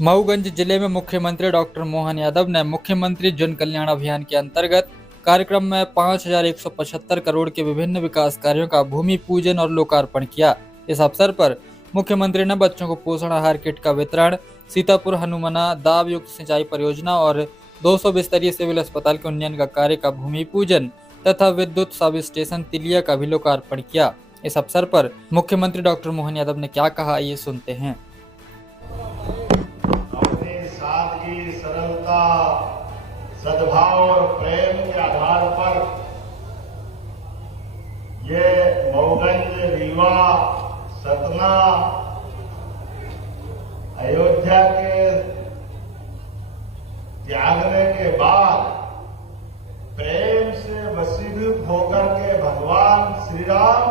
मऊगंज जिले में मुख्यमंत्री डॉक्टर मोहन यादव ने मुख्यमंत्री जन कल्याण अभियान के अंतर्गत कार्यक्रम में 5,175 करोड़ के विभिन्न विकास कार्यों का भूमि पूजन और लोकार्पण किया। इस अवसर पर मुख्यमंत्री ने बच्चों को पोषण आहार किट का वितरण, सीतापुर हनुमना दाब युक्त सिंचाई परियोजना और 200 बिस्तरीय सिविल अस्पताल के उन्नयन का कार्य का भूमि पूजन तथा विद्युत सब स्टेशन तिलिया का भी लोकार्पण किया। इस अवसर पर मुख्यमंत्री डॉक्टर मोहन यादव ने क्या कहा, ये सुनते हैं। सादगी, सरलता, सद्भाव और प्रेम के आधार पर ये मऊगंज, रीवा, सतना, अयोध्या के त्यागने के बाद प्रेम से वशीभूत होकर के भगवान श्री राम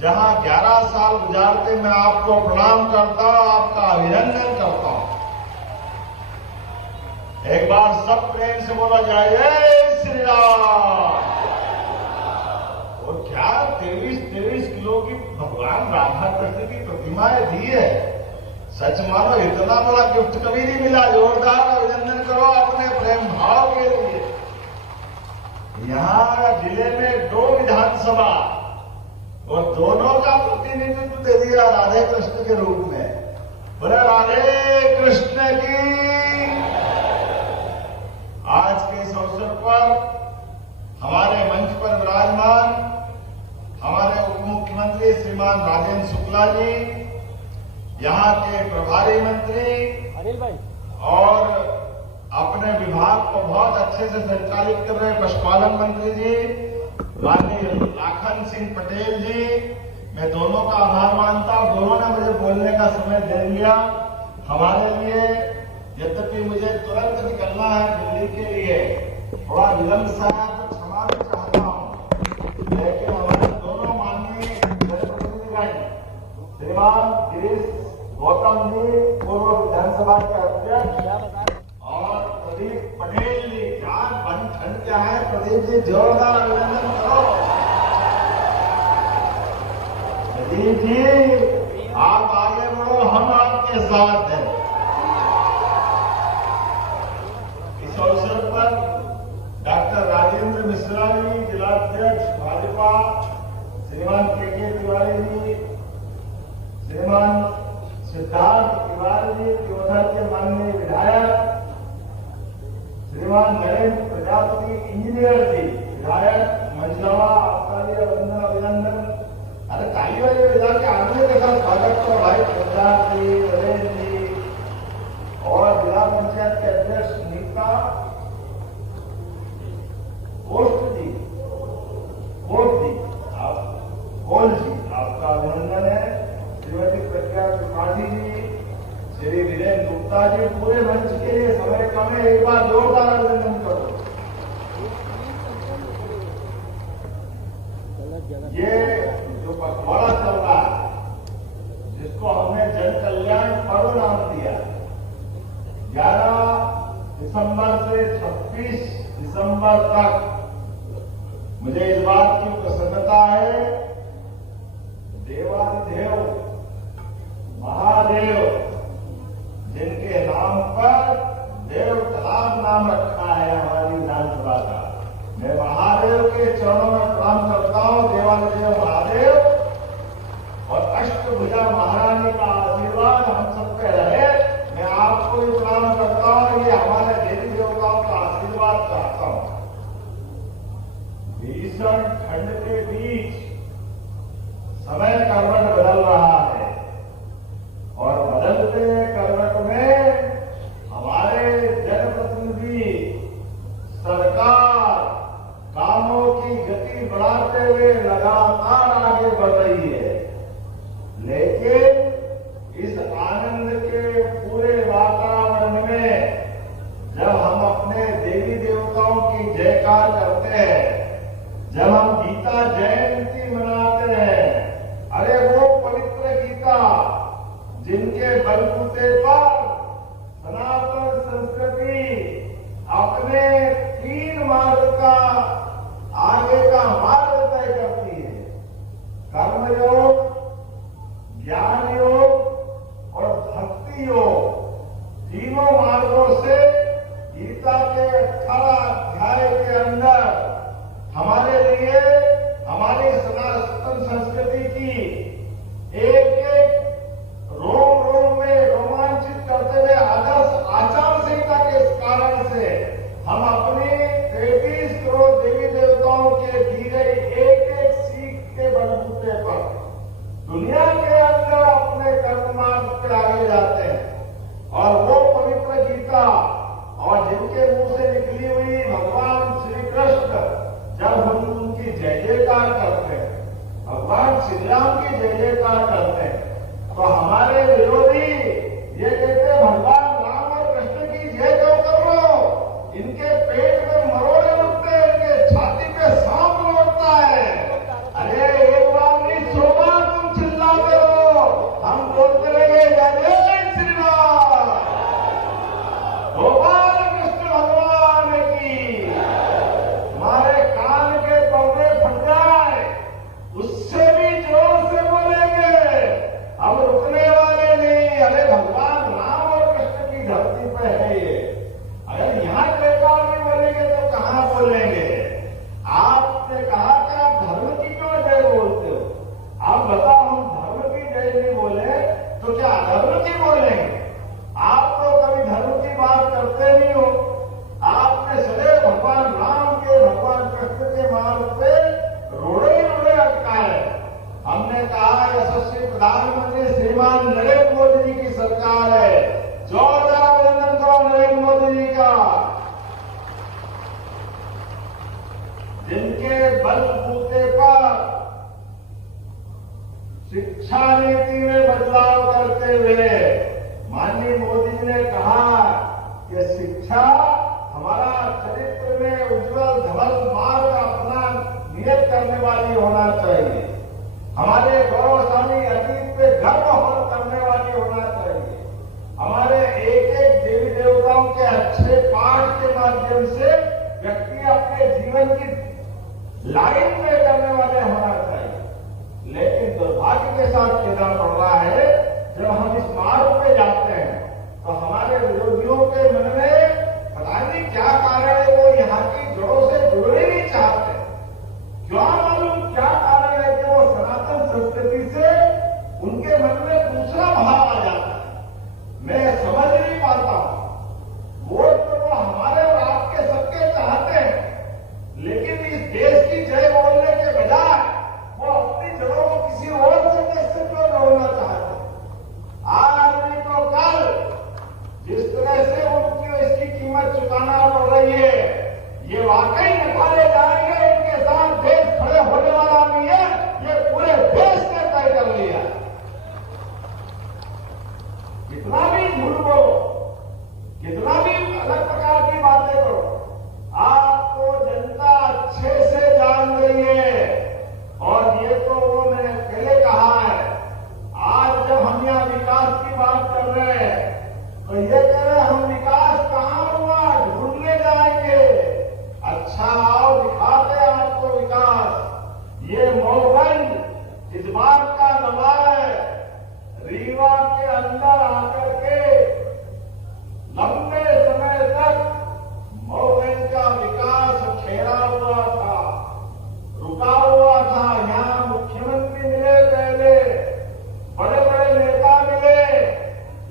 जहां 11 साल गुजारते, मैं आपको प्रणाम करता हूं, आपका अभिनंदन करता हूं। एक बार सब प्रेम से बोला जाए, जय श्री राम। और क्या 23 किलो की भगवान राधा कृष्ण की प्रतिमाएं दी है। सच मानो इतना बड़ा गिफ्ट कभी नहीं मिला। जोरदार अभिनंदन करो अपने प्रेम भाव के लिए। यहां जिले में 2 विधानसभा और दोनों का प्रतिनिधित्व दे दिया राधे कृष्ण के रूप में। बोला राधे कृष्ण की। आज के इस अवसर पर हमारे मंच पर विराजमान हमारे उप मुख्यमंत्री श्रीमान राजेंद्र शुक्ला जी, यहां के प्रभारी मंत्री अनिल भाई और अपने विभाग को बहुत अच्छे से संचालित कर रहे पशुपालन मंत्री जी माननीय लाखन सिंह पटेल जी, मैं दोनों का आभार मानता हूं। दोनों ने मुझे बोलने का समय दे दिया हमारे लिए। यद्यपि मुझे तुरंत निकलना है दिल्ली के लिए, थोड़ा विलंब सा तो क्षमा भी चाहता हूं, लेकिन हमारे दोनों माननीय जनप्रतिनिधिगण श्रीमान गिरीश गौतम जी, पूर्व विधानसभा के अध्यक्ष, और प्रदीप पटेल जी, यार बन ठंड क्या है, प्रदीप जी जोरदार अभिनंदन करो। प्रदीप जी आप आगे बढ़ो, हम आपके साथ हैं। इस अवसर पर डॉक्टर राजेंद्र मिश्रा जी, जिलाध्यक्ष भाजपा, श्रीमान के तिवारी जी, श्रीमान सिद्धार्थ तिवारी जी, त्योदर के माननीय विधायक, श्रीमान नरेंद्र प्रजापति इंजीनियर जी, विधायक मंझलावा, आपका भी अभिनंदन। अरे ताली वाले विधायक के आदमी के साथ स्वागत करो भाई। प्रजापति जी, नरेंद्र जी और जिला पंचायत के अध्यक्ष नीता गोल जी, आपका अभिनंदन है। श्रीमती प्रज्ञा त्रिपाठी जी, श्री वीरेंद्र गुप्ता जी, पूरे मंच के लिए समय कम है, एक बार जोरदार अभिनंदन करो। ये जो पखवाड़ा चल रहा है, जिसको हमने जन कल्याण पर्व नाम दिया, 11 दिसंबर से 26 दिसंबर तक मुझे इस बात की प्रसन्नता है, देवाधिदेव महादेव जिनके नाम पर देव तालाब नाम रखा है हमारी विधानसभा का, मैं महादेव के चरणों में प्रणाम करता हूं। देवाधिदेव महादेव और अष्टभुजा महारानी का आशीर्वाद हम सब पे रहे। मैं आपको भी प्रणाम करता हूं, ये हमारे देवी देवताओं का आशीर्वाद चाहता हूं। भीषण ठंड के बीच समय करवट बदल रहा है और बदलते करवट में हमारे जनप्रतिनिधि सरकार कामों की गति बढ़ाते हुए लगातार आगे बढ़ रही है। लेकिन इस आनंद के पूरे वातावरण में जब हम अपने देवी देवताओं की जयकार करते हैं, जब हम गीता जयंती मनाते हैं, अरे वो पवित्र गीता जिनके बलबूते पर सनातन संस्कृति अपने 3 मार्ग का आगे का मार्ग तय करती है। कर्मयोग, ज्ञान योग और भक्ति योग, तीनों दुनिया के अंदर अपने कर्म मार्ग पे आगे जाते हैं। और वो पवित्र गीता और जिनके मुंह से निकली हुई भगवान श्री कृष्ण, जब हम उनकी जय जयकार करते हैं, भगवान श्री राम की जय जयकार करते हैं, तो हमारे विरोधी ये कहते हैं भगवान राम और कृष्ण की जय क्यों कर रहे हो? इनके पेट में मरोड़े उठते हैं, इनके छाती पे सांप लौटता है। अरे एक बार नहीं 100 बार तुम चिल्लाते हो, हम बोलते रहे जय जय श्री राम, 2 बार कृष्ण भगवान की। हमारे कान के पर्दे फट जाए, उससे भी जोर से बोलेंगे, हम रुकने वाले नहीं। अरे भगवान राम और कृष्ण की धरती पे है ये, अगर यहाँ जयकार नहीं बोलेंगे तो कहाँ बोलेंगे? आपने कहा कि आप धर्म की क्यों जय बोलते हो? आप बताओ, हम धर्म की जय नहीं बोले तो क्या अधर्म की बोलेंगे? आप तो कभी धर्म की बात करते नहीं हो। आपने सदैव भगवान राम के, भगवान कृष्ण के मार्ग पे रोड़े रोड़े अटकाए। हमने कहा यशस्वी प्रधानमंत्री श्रीमान नरेंद्र मोदी जी की सरकार है, जोरदार अभिनंदन करो नरेंद्र मोदी जी का, जिनके बलबूते पर शिक्षा नीति में बदलाव करते हुए माननीय मोदी जी ने कहा कि शिक्षा हमारा चरित्र में उज्जवल धवल मार्ग अपना नियत करने वाली होना चाहिए, हमारे गौरवशाली अतीत पे गर्व करने वाली होना चाहिए, हमारे एक एक देवी देवताओं के अच्छे पाठ के माध्यम से व्यक्ति अपने जीवन की लाइन में करने वाले होना चाहिए। लेकिन दुर्भाग्य के साथ कहना पड़ रहा है, जब हम इस मार्ग पे जाते हैं तो हमारे विरोधियों के मन में पता नहीं क्या कारण है, वो यहाँ की जड़ों से जुड़े नहीं चाहते। क्या मालूम क्या कारण है कि वो सनातन संस्कृति से उनके मन में दूसरा भाव आ जाता है। मैं समझ नहीं पाता हूं। वोट तो वो हमारे और आपके सबके चाहते हैं, लेकिन इस देश की जय बोलने के बजाय वो अपनी जड़ों को किसी और से क्यों जोड़ना चाहते हैं? आज नहीं तो कल जिस तरह से उनको इसकी कीमत चुकाना पड़ रही है, ये वाकई निकाले जाएंगे, इनके साथ देश खड़े होने वाला नहीं है, ये पूरे देश ने तय कर लिया। कितना भी झूठ बोलो, कितना भी अलग प्रकार की बातें करो, आपको जनता अच्छे से जान रही है। और ये तो वो मैंने पहले कहा है, आज जब हम यहाँ विकास की बात कर रहे हैं तो ये कह रहे हम विकास कहाँ हुआ, ढूंढने जाएंगे। अच्छा आओ दिखाते आपको विकास। ये मऊगंज इस बात का गवाह है, रीवा के अंदर आकर के लंबे समय तक मऊगंज का विकास ठहरा हुआ था, रुका हुआ था। यहाँ मुख्यमंत्री मिले पहले, बड़े बड़े नेता मिले,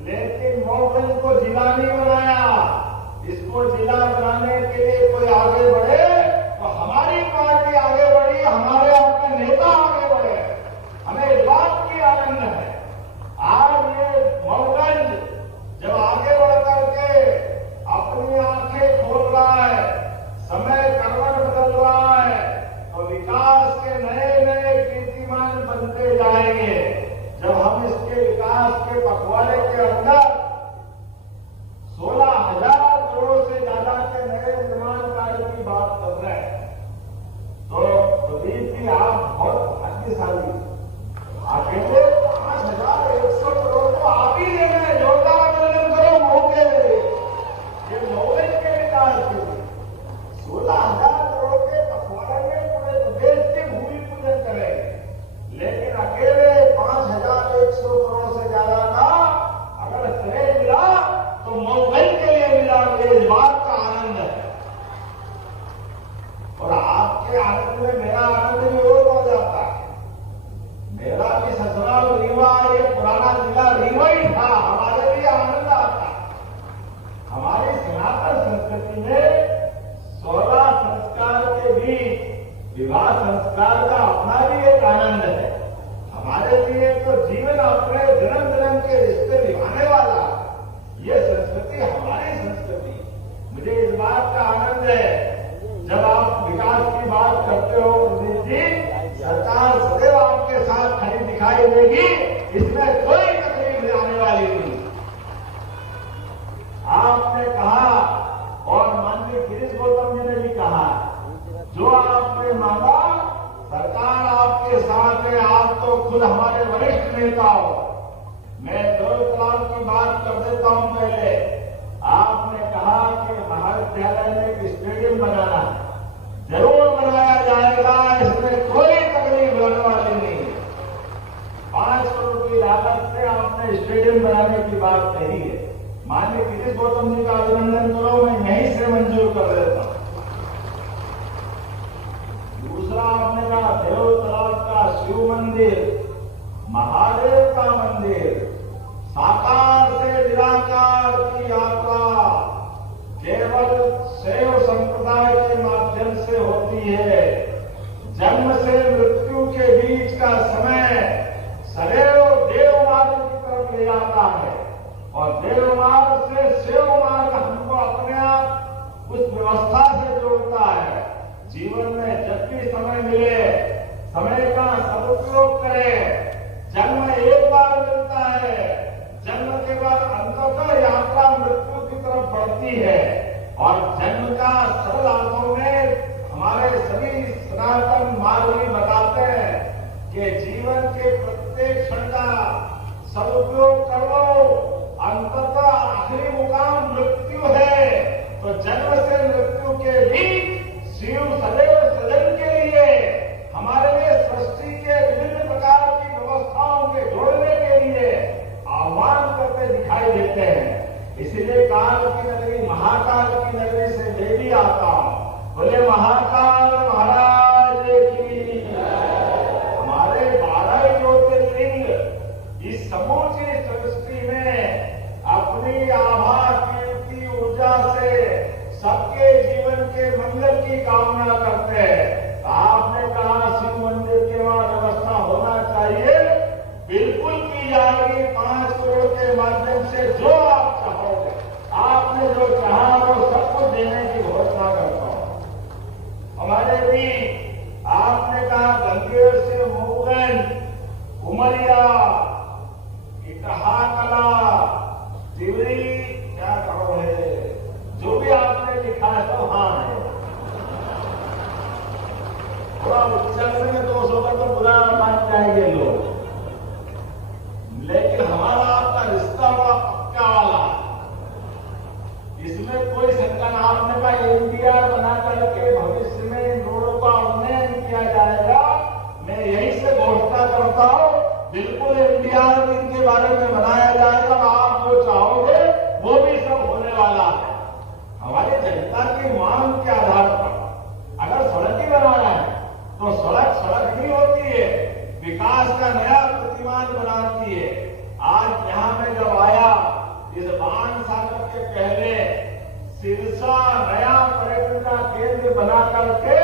लेकिन मऊगंज को जिला नहीं बनाया। इसको जिला बनाने के लिए कोई आगे बढ़े तो हमारी पार्टी आगे बढ़ी, हमारे अपने नेता आगे बढ़े, हमें इस बात की आनंद है। आज ये मऊगंज जब आगे बढ़ करके अपनी आंखें खोल रहा है, समय करवट बदल रहा है, तो विकास के नए नए कीर्तिमान बनते जाएंगे। जब हम इसके विकास के पखवाड़े के अंदर 16,000 करोड़ से ज्यादा के नए निर्माण कार्य की बात कर रहे हैं, तो प्रदीप जी आप बहुत भाग्यशाली। अकेले 5,100 करोड़ तो आप ही ले गए, जोरदार अभिनंदन करो मौके ये नॉलेज के विकास के लिए। 16,000 करोड़ के पखवाड़े में पूरे प्रदेश के भूमि पूजन करेंगे, लेकिन अकेले 5,100 करोड़ से ज्यादा का अगर श्रेय मिला तो मऊगंज के लिए मिला, मुझे इस बात का आनंद है। और आपके आनंद में मेरा आनंद भी और बढ़ जाता है। मेरा भी ससुराल रीवा, ये पुराना जिला रीवा ही था, हमारे लिए आनंद आता है। हमारी सनातन संस्कृति में 16 संस्कार के बीच विवाह संस्कार का अपना भी एक आनंद है। हमारे लिए अपने जन्म जन्म के रिश्ते निभाने वाला, ये संस्कृति हमारी संस्कृति। मुझे इस बात का आनंद है, जब आप विकास की बात करते हो प्रदीप जी, सरकार सदैव आपके साथ खड़ी दिखाई देगी, इसमें कोई तकलीफ आने वाली नहीं। आपने कहा और माननीय गिरीश गौतम जी ने भी कहा, जो आपने मांगा सरकार आपके साथ है। आप तो खुद हमारे वरिष्ठ नेता हो। मैं 2 साल की बात कर देता हूं। पहले आपने कहा कि महाविद्यालय में एक स्टेडियम बनाना है, जरूर बनाया जाएगा, इसमें कोई तकलीफ होने वाली नहीं। 5 करोड़ की लागत से आपने स्टेडियम बनाने की बात कही है। माननीय गिरीश गौतम जी का अभिनंदन करो, मैं यहीं से मंजूर कर देता हूं। दूसरा आपने कहा देव तालाब का शिव मंदिर, महादेव का मंदिर, साकार से निराकार की यात्रा केवल शैव संप्रदाय के माध्यम से होती है। जन्म से मृत्यु के बीच का समय सदैव देव मार्ग की तरफ ले जाता है और देव मार्ग से शैव मार्ग हमको अपने आप उस व्यवस्था से जोड़ता है। जीवन में जब भी समय मिले, समय का सदुपयोग करें। जन्म एक बार मिलता है, जन्म के बाद अंततः यात्रा मृत्यु की तरफ बढ़ती है और जन्म का सरल अर्थों में हमारे सभी सनातन मार्गी बताते हैं कि जीवन के प्रत्येक क्षण का सदुपयोग कर लो, अंततः आखिरी मुकाम मृत्यु है। तो जन्म से मृत्यु के बीच शिव सदैव सृजन के लिए, हमारे लिए सृष्टि के विभिन्न प्रकार की व्यवस्थाओं के जोड़ने के लिए आह्वान करते दिखाई देते हैं। इसलिए काल की नगरी, महाकाल की नगरी से मैं भी आता हूं। बोले महाकाल महाराज की। हमारे 12 ज्योतिर्लिंग इस समूची सृष्टि में अपनी आभा कीर्ति ऊर्जा से सबके जीवन के मंगल की कामना करते हैं। आपने कहा शिव मंदिर के वहां व्यवस्था होना चाहिए, बिल्कुल की जाएगी। 5 करोड़ के माध्यम से जो आप चाहोगे, आपने जो चाहा वो सब कुछ देने की घोषणा करता हूं। हमारे भी आपने कहा गंगेर से मोगन, उमरिया, इटहा कला, तिवरी, क्या कहो है, जो भी आपने लिखा है तो हाँ है। थोड़ा उच्चारण में 200 का तो बुरा मान जाएंगे लोग, लेकिन हमारा आपका रिश्ता बड़ा पक्का वाला। इसमें कोई शंका ना। आपने का एनडीआर बना करके भविष्य में रोडों का उन्नयन किया जाएगा। मैं यहीं से घोषणा करता हूं, बिल्कुल एनडीआर इनके बारे में बनाया जाएगा। आप जो चाहोगे वो भी सब होने वाला है। हमारी जनता की मांग के आधार पर अगर सड़क ही बनाना है तो सड़क सड़क ही होती है, विकास का नया प्रतिमान बनाती है। आज यहां में जब आया, इस बाण सागर के पहले सिरसा नया पर्यटन का केंद्र बना करके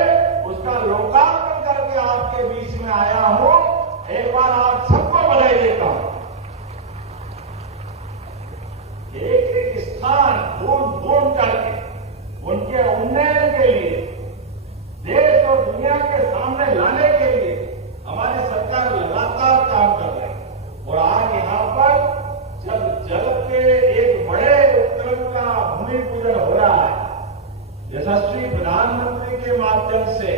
उसका लोकार्पण करके आपके बीच में आया हूं। एक बार आप सबको बधाई देता हूं। एक एक स्थान ढूंढ ढूंढ करके उनके उन्नयन के लिए, देश और दुनिया के सामने लाने के लिए हमारी सरकार लगातार काम कर रही है। और आज यहां पर जब जल के एक बड़े उपक्रम का भूमि पूजन हो रहा है, यशस्वी प्रधानमंत्री के माध्यम से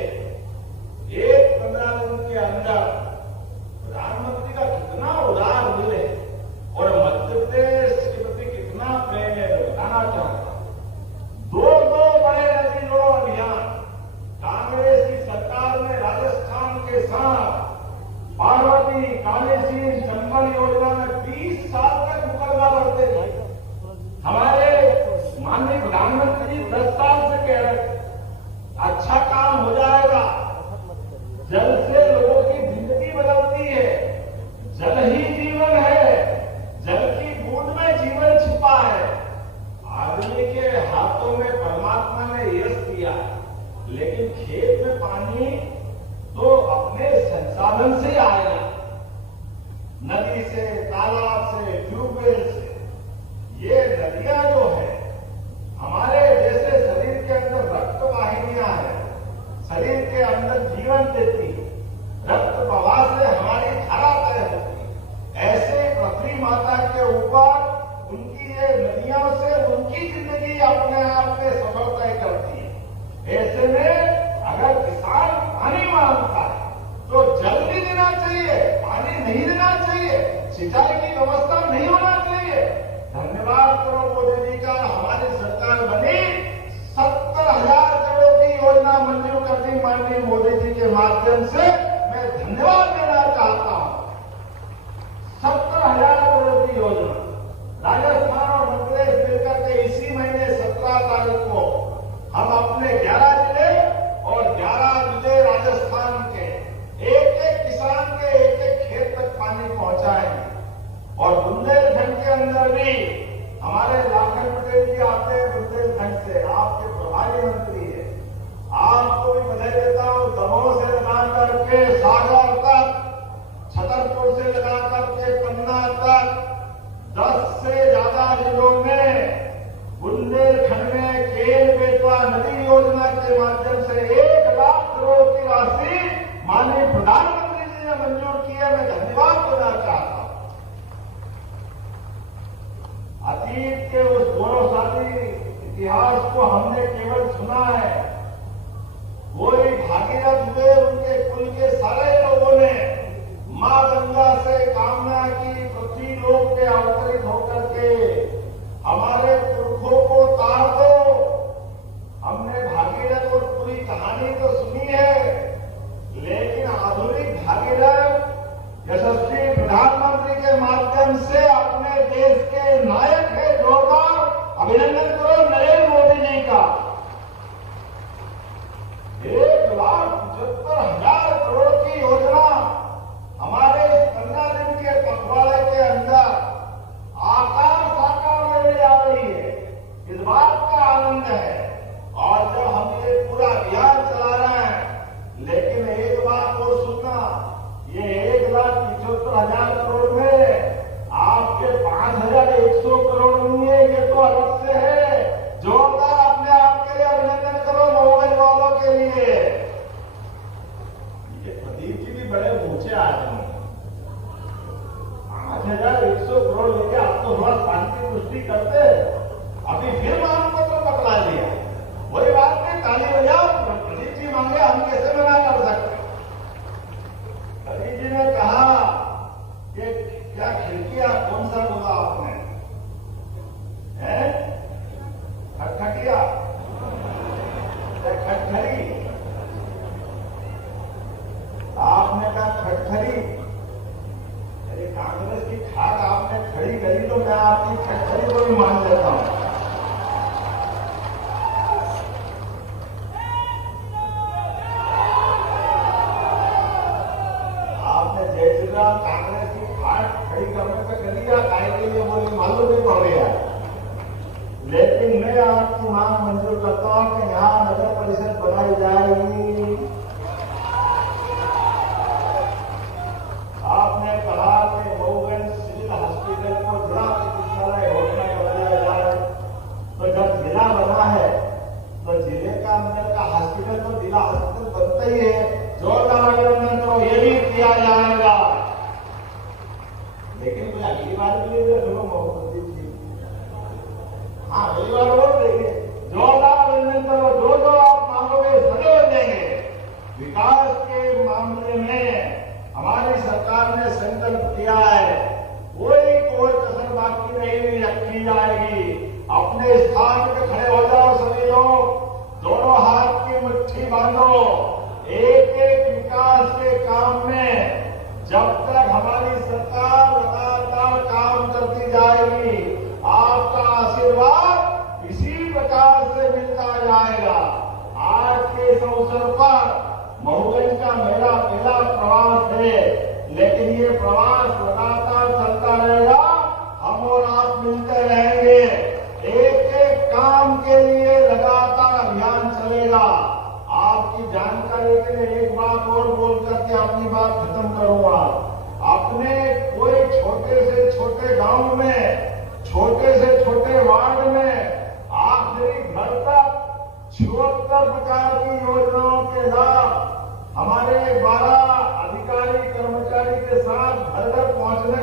एक 15 दिन के अंदर प्रधानमंत्री का कितना उदार दिल है और मध्य प्रदेश के प्रति कितना प्रेम है, बताना चाहता हूं। 2 बड़े नदी जोड़ो अभियान कांग्रेस की सरकार में राजस्थान के साथ पार्वती, कालीसिंध, चंबल योजना में 20 साल तक मुकदमा लड़ते थे। हमारे माननीय प्रधानमंत्री 10 साल से कह रहे थे अच्छा काम हो जाएगा। जल से लोगों की जिंदगी बदलती है, जल ही जीवन है, जल की बूंद में जीवन छिपा है। आदमी के हाथों में परमात्मा ने यश दिया है, लेकिन खेत में पानी तो अपने संसाधन से आएगा। नदी से, तालाब से, ट्यूबवेल से। ये नदियां जो है हमारे जैसे शरीर के अंदर रक्त वाहिनियां हैं, शरीर के अंदर जीवन देती है, रक्त प्रवाह से हमारी धारा तय होती है। ऐसे पृथ्वी माता के ऊपर उनकी ये नदियों से उनकी जिंदगी अपने आप में सफल तय करती है। ऐसे में अगर किसान पानी मांगता है तो जल नहीं देना चाहिए, पानी नहीं देना चाहिए, सिंचाई की व्यवस्था नहीं होना चाहिए। धन्यवाद करो मोदी जी का, हमारी सरकार बनी, 70,000 करोड़ की योजना मंजूर कर दी माननीय मोदी जी के माध्यम से। मैं धन्यवाद देना चाहता हूं। 70,000 करोड़ की योजना राजस्थान और मध्य प्रदेश मिलकर के इसी महीने 17 तारीख को हम अपने 11 जिले और 11 जिले राजस्थान के एक-एक किसान के एक-एक खेत तक पानी पहुंचाएंगे। और बुंदेलखंड के अंदर भी हमारे लाखन पटेल जी आते हैं बुंदेलखंड से, आपके प्रभारी मंत्री है, आपको भी बधाई देता हूं। दमोह से लगा करके सागर तक, छतरपुर से लगा करके पन्ना तक 10 से ज्यादा जिलों में बुंदेलखंड में केल बेतवा नदी योजना के माध्यम से 1 लाख करोड़ की राशि माननीय प्रधानमंत्री जी ने मंजूर की है। मैं धन्यवाद देना चाहता हूं। अतीत के उस गौरवशाली इतिहास को हमने केवल सुना है। कोई भागीरथ हुए, उनके कुल के सारे लोगों ने मां गंगा से कामना की, पृथ्वी लोक के अवतरित होकर के हमारे पुरखों को तार दो। हमने भागीरथ और पूरी कहानी तो सुनी है, लेकिन आधुनिक भागीरथ यशस्वी प्रधानमंत्री के माध्यम से अपने देश के नायक है। जोरदार अभिनंदन करो नरेंद्र मोदी जी का। 1,75,000 करोड़ की योजना हमारे 15 दिन के पखवाड़े के अंदर आकार साकार लेने जा रही है। इस बात का आनंद है। और जब हम ये पूरा अभियान चला रहे हैं, लेकिन एक बात और सुनना, ये 1,75,000 करोड़ में आपके 5,100 करोड़ नहीं है, ये तो अलग से है। जोरदार अपने आप के लिए अभिनंदन करो नौगढ़ वालों के लिए। ये प्रदीप जी भी बड़े ऊंचे आदमी, 5,100 करोड़ लेके आप तो थोड़ा शांति पुष्टि करते, अभी फिर मांग पत्र पकड़ा लिया। वही बात नहीं, ताली बजाओ। प्रदीप जी मांगे, हम कैसे मना कर सकते। प्रदीप जी ने कहा कि क्या खिड़कियां, कौन सा बोला आपने, खटखटिया, खटखरी, आपने कहा खटखरी। अरे कांग्रेस की खाट आपने खड़ी करी तो मैं आपकी खटखरी को भी मान लेता हूं। आपने जय श्री राम कांग्रेस की खाट खड़ी करने पे कर दिया, काय के लिए बोली मालूम नहीं पड़ रहा। लेकिन मैं आपकी मांग मंजूर करता हूं कि यहां नगर परिषद बनाई जाएगी। आपने कहा कि मऊगंज सिविल हॉस्पिटल को जिला चिकित्सालय घोषणा कर दिया जाए। तो जब जिला बना है तो जिले का अंदर का हॉस्पिटल तो जिला हॉस्पिटल बनता ही है। जोरदार अभिनंदन करो, ये भी किया जाएगा। लेकिन कोई अगली बार के लिए मोहम्मद जी, हाँ अगली बार और देंगे। जोरदार अभिनंदन करो, जो जो आप मांगोगे सदैव देंगे। विकास के मामले में हमारी सरकार ने संकल्प किया है, कोई कसर बाकी नहीं रखी जाएगी। अपने स्थान पे खड़े हो जाओ सभी लोग, दोनों हाथ की मुट्ठी बांधो। एक एक विकास के काम में जब तक हमारी सरकार लगातार काम करती जाएगी, आपका आशीर्वाद इसी प्रकार से मिलता जाएगा। आज के इस अवसर पर मऊगंज का मेरा पहला प्रवास है, लेकिन ये प्रवास लगातार चलता रहेगा। हम और आप मिलते रहेंगे। एक एक काम के लिए लगातार अभियान चलेगा। आपकी जानकारी के लिए एक बात और बोल करके अपनी बात खत्म करूंगा। अपने कोई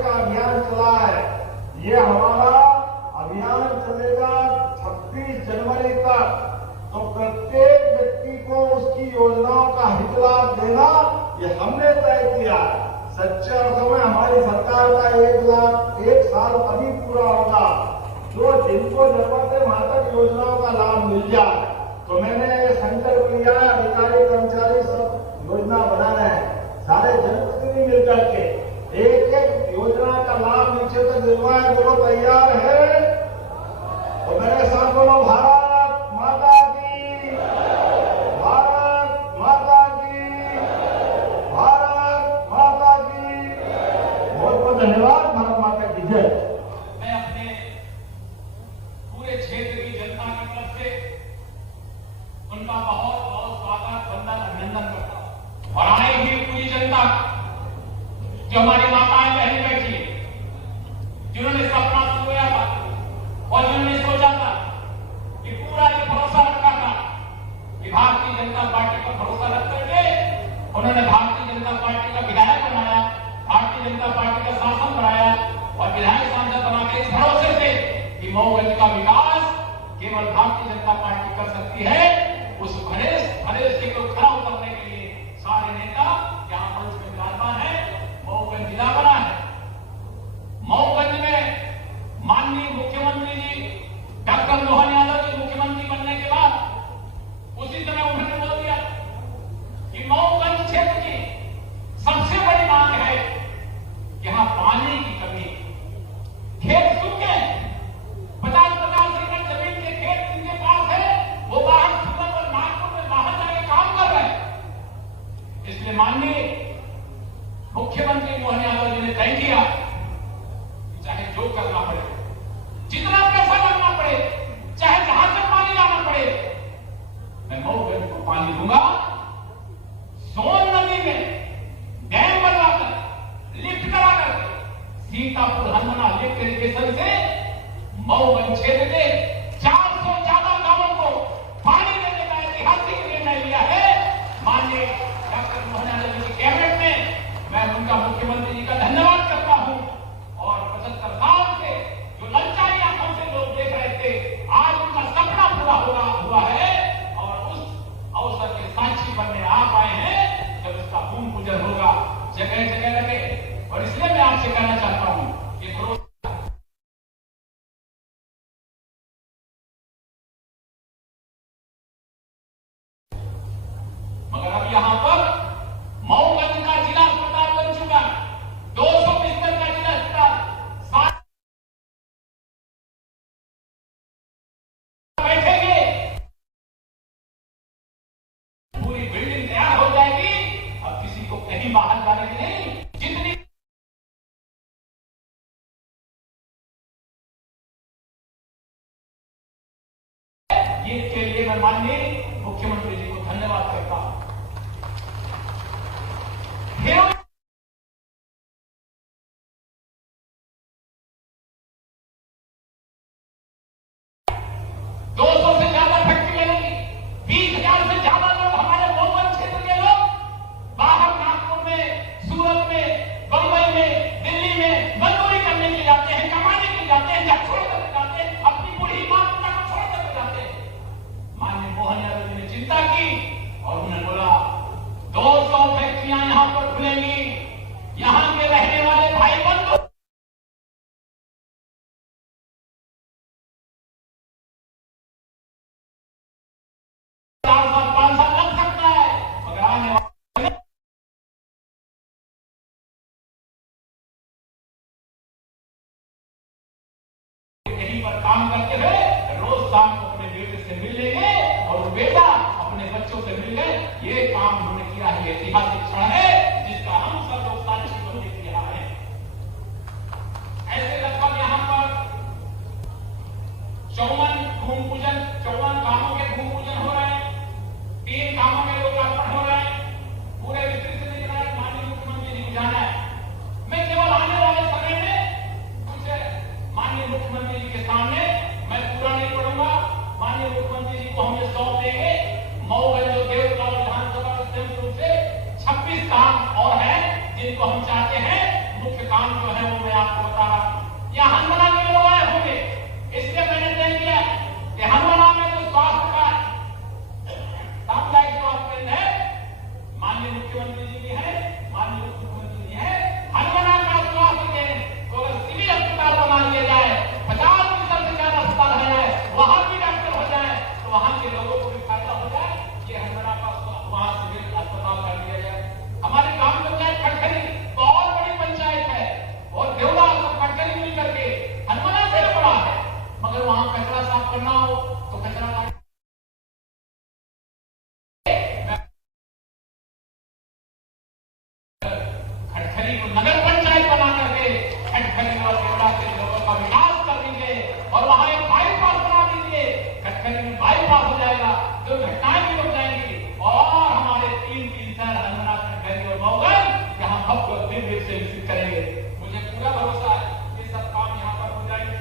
का अभियान चला है। ये हमारा अभियान चलेगा 26 जनवरी तक। तो प्रत्येक व्यक्ति को उसकी योजनाओं का हित लाभ देना ये हमने तय किया है। सच्चे अर्थों में हमारी सरकार का 1 साल अभी पूरा होगा। जो जिनको जरूरत है वहां तक योजनाओं का लाभ मिल जाए। तो मैंने संकल्प लिया है, अधिकारी कर्मचारी सब योजना बना रहे हैं, सारे जनप्रतिनिधि मिलकर के एक एक योजना का लाभ नीचे तक दिलवाए। बोलो तैयार है? तो मेरे साथ बोलो भारत माता की, भारत माता की, भारत माता की। बहुत बहुत धन्यवाद। भारत माता की जय। मैं अपने पूरे क्षेत्र की जनता की तरफ से उनका बहुत बहुत स्वागत, वंदन, अभिनंदन करता हूं। और आए हुई पूरी जनता जो हमारी माताएं बहन बैठी है, जिन्होंने सपना सोया था और जिन्होंने सोचा था कि पूरा ये भरोसा रखा था कि भारतीय जनता पार्टी पर भरोसा रख करके उन्होंने भारतीय जनता पार्टी का विधायक बनाया, भारतीय जनता पार्टी का शासन बनाया और विधायक सांसद बनाकर इस भरोसे से कि मऊगंज का विकास केवल भारतीय जनता पार्टी कर सकती है, उस भरेस के को खड़ा उतरने के लिए सारे नेता यहाँ मंच में विराजमान है। मऊगंज जिला बना है। मऊगंज में माननीय मुख्यमंत्री जी डॉक्टर मोहन यादव जी मुख्यमंत्री बनने के बाद उसी समय उन्होंने बोल दिया कि मऊगंज क्षेत्र की सबसे बड़ी मांग है यहाँ पानी की कमी। खेत सूखे, 50-50 एकड़ जमीन के खेत जिनके पास है वो बाहर सूरत और नागपुर में बाहर जाके काम कर रहे हैं। इसलिए माननीय मुख्यमंत्री मोहन यादव जी ने तय किया कि चाहे जो करना पड़े, जितना पैसा लगना पड़े, चाहे जहां से पानी लाना पड़े, मैं मऊगंज को पानी दूंगा। सोन नदी में डैम बनवाकर, लिफ्ट कराकर सीतापुर हनुमाना लिफ्ट इरिगेशन से मऊगंज क्षेत्र के 400 ज्यादा गांवों को पानी देने का ऐतिहासिक निर्णय लिया है माननीय डॉक्टर मोहन यादव जी की कैबिनेट में। मैं उनका मुख्यमंत्री जी का धन्यवाद करता हूं। और 75 साल से जो ललचाई आंखों से लोग देख रहे थे, आज उनका सपना पूरा हुआ है और उस अवसर के साक्षी बनने आप आए हैं जब इसका भूमि पूजन होगा, जगह जगह लगे। और इसलिए मैं आपसे कहना चाहता हूं कि भरोसा मगर अब यहां पर मऊगंज का जिला अस्पताल बन चुका है, 200 बिस्तर का जिला अस्पताल बैठेंगे, पूरी बिल्डिंग तैयार हो जाएगी। अब किसी को कहीं बाहर जाने की नहीं, जितनी ये के लिए मैं माननीय मुख्यमंत्री जी को धन्यवाद करता हूं। फिर 200 से ज्यादा फैक्ट्री लगेगी, 20,000 से ज्यादा लोग हमारे मऊगंज क्षेत्र के लोग बाहर नागपुर में, सूरत में, बंबई में, दिल्ली में मजदूरी करने के लिए जाते हैं, कमाने के लिए जाते हैं, घर छोड़ कर जाते हैं, अपनी बूढ़ी मां पिता को छोड़ कर जाते हैं। माननीय मोहन यादव जी ने चिंता की और उन्होंने बोला 200 फैक्ट्रियां यहां पर खुलेंगी, यहां के रहने वाले भाई बंधु 4 साल 5 साल लग सकता है, मगर आने वाले यहीं पर काम करते हुए रोज शाम को अपने बेटे से मिल लेंगे और वो बेटा अपने बच्चों से मिल गए। ये काम उन्होंने किया है, ऐतिहासिक क्षण है जिसका हम सब लोग साक्षी बन के किया है। ऐसे लगभग यहां पर 54 भूमि पूजन, 54 कामों के भूमि पूजन हो रहे हैं, 3 कामों के लोकार्पण हो रहे हैं। पूरे विस्तृत से माननीय मुख्यमंत्री जी को जाना है। मैं केवल आने वाले समय में कुछ माननीय मुख्यमंत्री जी के सामने मैं पूरा नहीं पढ़ूंगा, माननीय मुख्यमंत्री जी को हम ये सौंप देंगे। मऊगंज जो देवगांव विधानसभा के संयुक्त रूप से 26 काम आपको बता रहा हूं। यहाँ हनुमाना के लोग आए होंगे, इसलिए मैंने तय किया कि हनुमाना में जो स्वास्थ्य का सामुदायिक स्वास्थ्य केंद्र है, माननीय मुख्यमंत्री जी की है, माननीय मुख्यमंत्री जी है, हनुमाना का स्वास्थ्य केंद्र को अगर सिविल अस्पताल बना लिया जाए, 50% से ज्यादा अस्पताल हो जाए, वहां भी डॉक्टर हो जाए, तो वहां के लोगों को भी फायदा हो जाए। ये हनुमाना का वहां सिविल अस्पताल कर दिया जाए। हमारे ग्राम पंचायत खटखरी बहुत बड़ी पंचायत है और देवला खटखरी मिल करके हनुमाना से बड़ा है, मगर वहां कचरा साफ करना हो तो कचरा खटखरी को नगर पंचायत बना करके खटखरी और देवला के लोगों का विकास कर दीजिए और वहां एक बाईपास बना दीजिए। खटखरी में बाईपास हो जाएगा, जो घटनाएं भी रुक जाएंगी और हमारे 3 शहर हनुमाना, खटखरी और मऊगन यहाँ भव्य और दिव्य से विकसित करेंगे। मुझे पूरा भरोसा है ये सब काम यहाँ पर हो जाएंगे।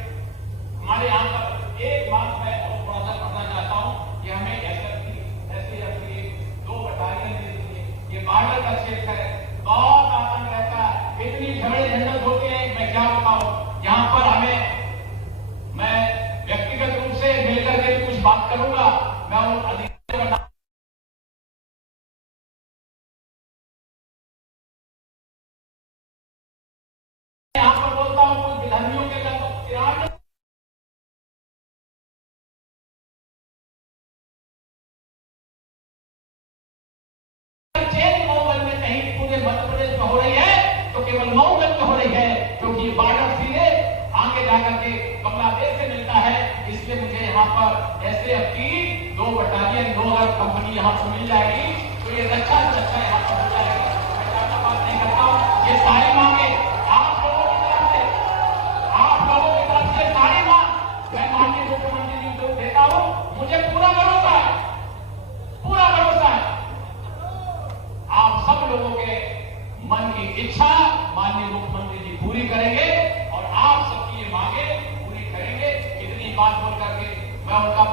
हमारे यहाँ पर एक बात मैं और थोड़ा सा पढ़ना चाहता हूँ कि हमें ऐसे अपनी 2 बटालियन दे दीजिए। ये बॉर्डर का क्षेत्र है, बहुत आतंक रहता है, इतनी झगड़े झंझट होते हैं, मैं क्या बताऊं। यहाँ पर मैं व्यक्तिगत रूप से मिलकर के कुछ बात करूंगा। मैं उन अधिकारियों का यहाँ पर बोलता हूँ, कुछ विधानियों के किराए मध्य प्रदेश में हो रही है तो केवल मऊगंज में हो रही है, क्योंकि ये बॉर्डर सीधे आगे जाकर के बांग्लादेश से मिलता है। इसलिए मुझे यहाँ पर एसएएफ की 2 बटालियन 2 अगर कंपनी यहाँ पर मिल जाएगी तो ये अच्छा से अच्छा यहाँ पर हो जाएगा। मैं ज्यादा बात नहीं करता हूँ। ये सारी मांगे आप लोगों की तरफ से सारी मांग मैं माननीय मुख्यमंत्री जी को देता हूँ। मुझे पूरा भरोसा है आप सब लोगों के मन की इच्छा माननीय मुख्यमंत्री जी पूरी करेंगे और आप सबकी ये मांगे पूरी करेंगे। इतनी बात बोल करके मैं उनका